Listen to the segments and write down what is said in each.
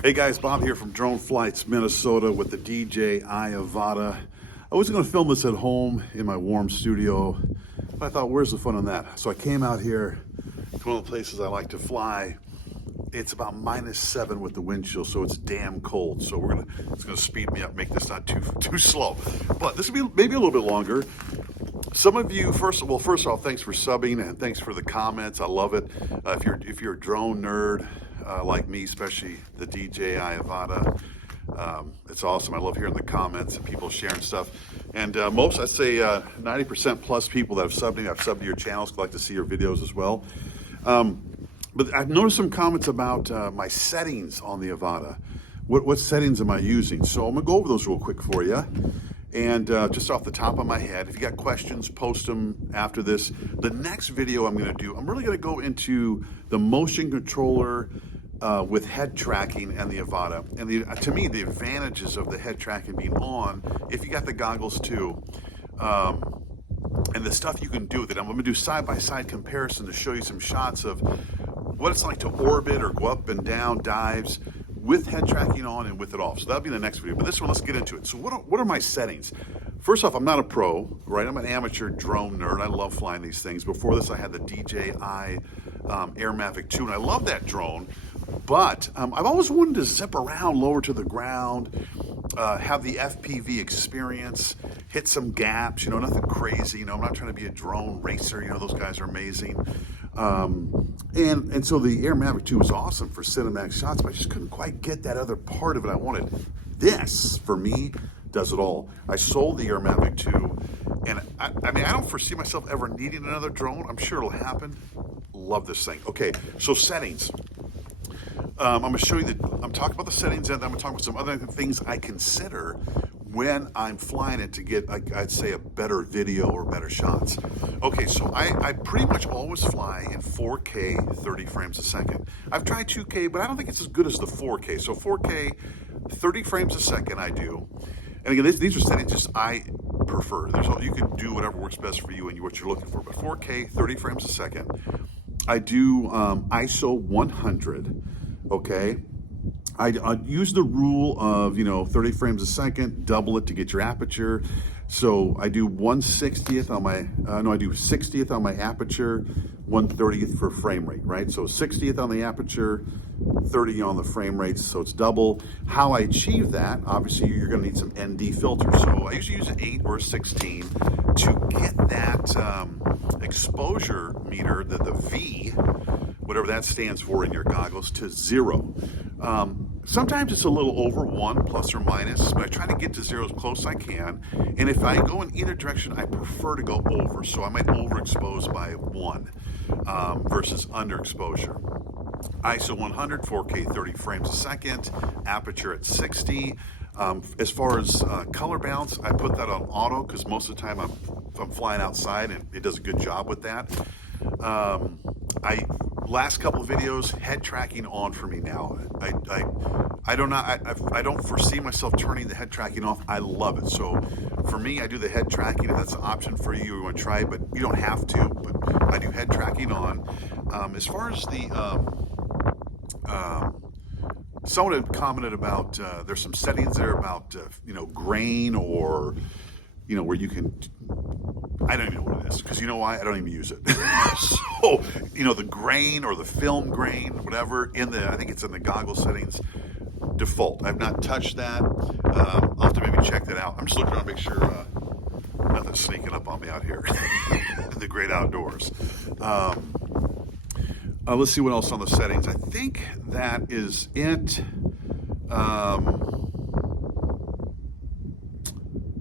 Hey guys, Bob here from Drone Flights, Minnesota with the DJI Avata. I was going to film this at home in my warm studio, but I thought, where's the fun in that? So I came out here to one of the places I like to fly. It's about -7 with the wind chill, so it's damn cold. So it's gonna speed me up, make this not too slow. But this will be maybe a little bit longer. Some of you, first of all, thanks for subbing and thanks for the comments. I love it. If you're a drone nerd like me, especially the DJI Avata, it's awesome. I love hearing the comments and people sharing stuff. And most, I'd say 90% plus people that have subbed me, I've subbed to your channels, like to see your videos as well. But I've noticed some comments about my settings on the Avata. What settings am I using? So I'm gonna go over those real quick for you. And just off the top of my head, if you got questions, post them after this. The next video I'm really gonna go into the motion controller with head tracking and the Avata. And to me, the advantages of the head tracking being on, if you got the goggles too, and the stuff you can do with it. I'm gonna do side-by-side comparison to show you some shots of what it's like to orbit or go up and down dives with head tracking on and with it off. So that'll be the next video. But this one, let's get into it. So what are my settings? First off, I'm not a pro, right? I'm an amateur drone nerd. I love flying these things. Before this, I had the DJI Air Mavic 2, and I love that drone. But I've always wanted to zip around lower to the ground, have the FPV experience, hit some gaps, nothing crazy. I'm not trying to be a drone racer. Those guys are amazing. And so the Air Mavic 2 was awesome for cinematic shots, but I just couldn't quite get that other part of it I wanted. This, for me, does it all. I sold the Air Mavic 2, and I mean, I don't foresee myself ever needing another drone. I'm sure it'll happen. Love this thing. Okay, so settings. I'm going to show you I'm talking about the settings, and I'm going to talk about some other things I consider when I'm flying it to get, I'd say, a better video or better shots. Okay, so I pretty much always fly in 4K, 30 frames a second. I've tried 2K, but I don't think it's as good as the 4K. So 4K, 30 frames a second I do. And again, these are settings just I prefer. You can do whatever works best for you and what you're looking for. But 4K, 30 frames a second. I do ISO 100, okay? I use the rule of, 30 frames a second, double it to get your aperture. So I do 1/60th on my, I do 60th on my aperture, 1/30th for frame rate, right? So 60th on the aperture, 30 on the frame rate, so it's double. How I achieve that, obviously you're gonna need some ND filters. So I usually use an 8 or a 16 to get that exposure meter, the V, whatever that stands for in your goggles, to 0. Sometimes it's a little over 1 plus or minus, but I try to get to 0 as close as I can. And if I go in either direction, I prefer to go over. So I might overexpose by 1 versus underexposure. ISO 100, 4K 30 frames a second, aperture at 60. As far as color balance, I put that on auto because most of the time I'm flying outside and it does a good job with that. Last couple of videos, head tracking on for me now. I don't foresee myself turning the head tracking off. I love it. So for me, I do the head tracking. If that's an option for you, you want to try it, but you don't have to. But I do head tracking on. As far as the someone had commented about there's some settings there about grain or where you can. I don't even know what it is, because you know why? I don't even use it. So, the grain or the film grain, whatever, I think it's in the goggle settings, default. I've not touched that. I'll have to maybe check that out. I'm just looking around to make sure nothing's sneaking up on me out here in the great outdoors. Let's see what else on the settings. I think that is it.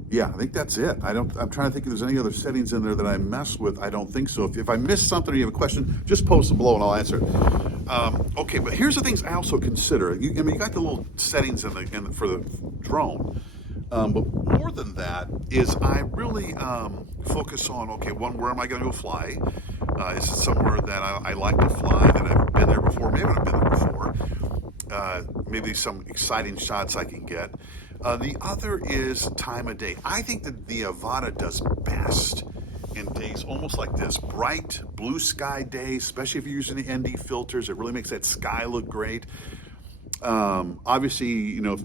Yeah, I think that's it. I'm trying to think if there's any other settings in there that I messed with. I don't think so. If I missed something or you have a question, just post them below and I'll answer it. Okay, but here's the things I also consider. You got the little settings for the drone. But more than that is I really focus on, okay, where am I going to go fly? Is it somewhere that I like to fly, that I've been there before? Maybe I've been there before. Maybe some exciting shots I can get. The other is time of day. I think that the Avata does best in days almost like this. Bright, blue sky day, especially if you're using the ND filters. It really makes that sky look great. Obviously, you know,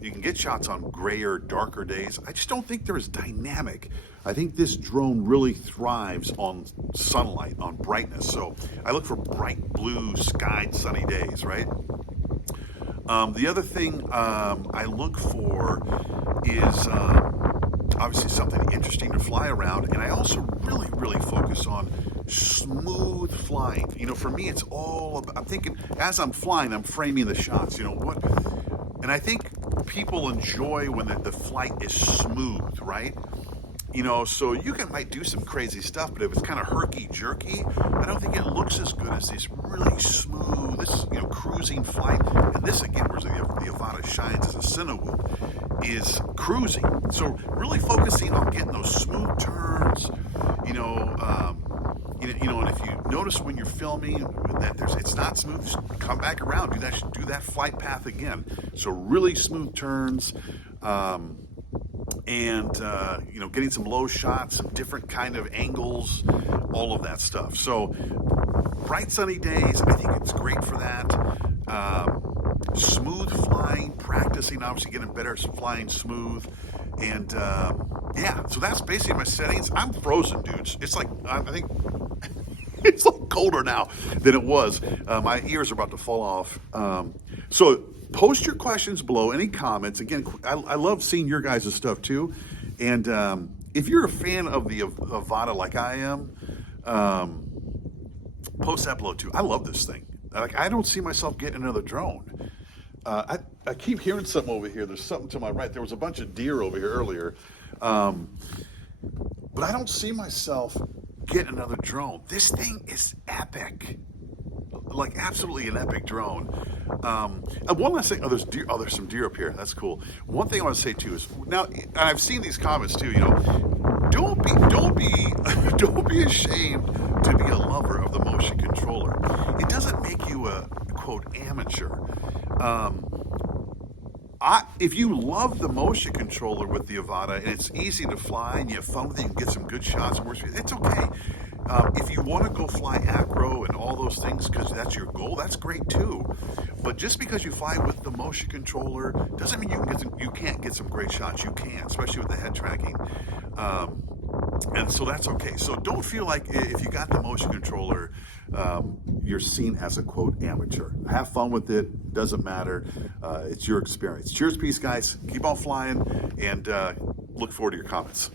you can get shots on grayer, darker days. I just don't think they're as dynamic. I think this drone really thrives on sunlight, on brightness. So I look for bright blue skied sunny days, right? The other thing I look for is obviously something interesting to fly around, and I also really focus on smooth flying. You know, for me, it's all about, I'm thinking as I'm flying, I'm framing the shots. You know what? And I think people enjoy when the flight is smooth, right? You know, so you might do some crazy stuff, but if it's kind of herky-jerky, I don't think it looks as good as these really smooth, this, you know, cruising flight. And this, again, where the Avata shines as a Cinewhoop, is cruising. So really focusing on getting those smooth turns, you know, and if you notice when you're filming that it's not smooth, just come back around, do that flight path again. So really smooth turns, and you know, getting some low shots, some different kind of angles, all of that stuff. So bright sunny days, I think it's great for that. Smooth flying, practicing, obviously getting better at flying smooth, and yeah. So that's basically my settings. I'm frozen, dudes. It's like I think it's like colder now than it was. My ears are about to fall off. So post your questions below, any comments. Again, I love seeing your guys' stuff too. And if you're a fan of the Avata like I am, post that below too. I love this thing. Like, I don't see myself getting another drone. I keep hearing something over here. There's something to my right. There was a bunch of deer over here earlier. But I don't see myself getting another drone. This thing is epic. Like, absolutely an epic drone. And one last thing. Oh, there's deer. Oh, there's some deer up here. That's cool. One thing I want to say too is, now, and I've seen these comments too. You know, don't be ashamed to be a lover of the motion controller. It doesn't make you a quote amateur. If you love the motion controller with the Avata and it's easy to fly and you have fun with it, you can get some good shots, it's okay. If you want to go fly acro and all those things because that's your goal, that's great too. But just because you fly with the motion controller doesn't mean you can't get some great shots. You can, especially with the head tracking. And so that's okay. So don't feel like if you got the motion controller, you're seen as a quote amateur. Have fun with it. Doesn't matter. It's your experience. Cheers, peace, guys. Keep on flying, and look forward to your comments.